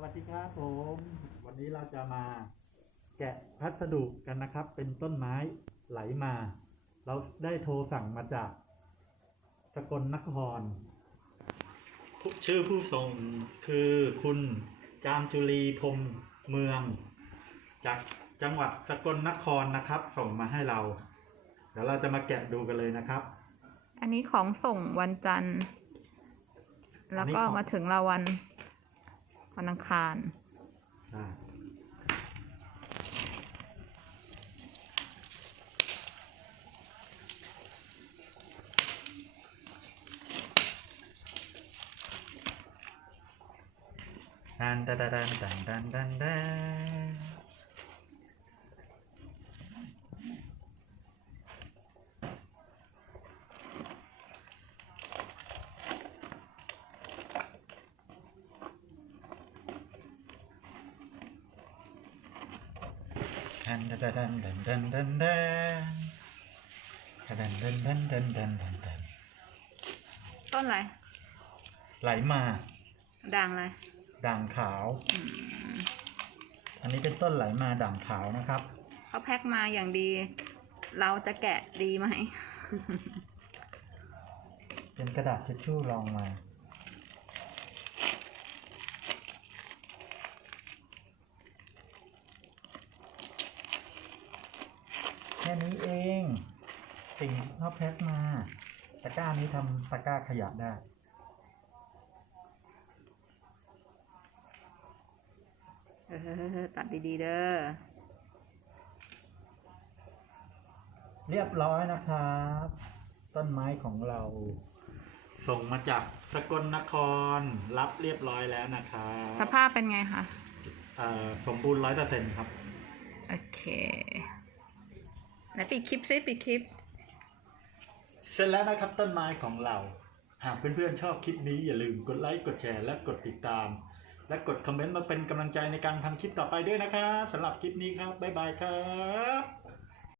สวัสดีครับผม วันนี้เราจะมาแกะพัสดุกันนะครับ เป็นต้นไม้ไหลมา เราได้โทรสั่งมาจากสกลนครผู้ชื่อผู้ส่งคือคุณจามจุลีพรหมเมือง จากจังหวัดสกลนครนะครับ ส่งมาให้เรา เดี๋ยวเราจะมาแกะดูกันเลยนะครับ อันนี้ของส่งวันจันทร์ แล้วก็อันนี้ของมาถึงเราวัน วันอังคารอ่าดันดันดันดันดันดัน ดันดันดันดันดันดันดันดันดันดันดันดันดันดันต้นอะไรไหลมาด่างอะไรด่างขาว อันนี้เป็นต้นไหลมาด่างขาวนะครับเขาแพ็คมาอย่างดี เราจะแกะดีไหม เป็นกระดาษทิชชู่รองมา ค่นี้เอง สิ่งที่เขาแพ็คมาตะกร้านี้ทำตะกร้าขยะได้เออตัดดีๆเด้อ เรียบร้อยนะครับ ต้นไม้ของเรา ส่งมาจากสกลนครรับเรียบร้อยแล้วนะครับสภาพเป็นไงคะ เอ่อสมบูรณ์ร้อยเปอร์เซ็นต์ครับ โอเค ไหนปิดคลิปซิปิดคลิป เสร็จแล้วนะครับต้นไม้ของเรา หากเพื่อนๆชอบคลิปนี้อย่าลืมกดไลค์กดแชร์และกดติดตาม และกดคอมเมนต์มาเป็นกำลังใจในการทำคลิปต่อไปด้วยนะครับสำหรับคลิปนี้ครับบ๊ายบายครับ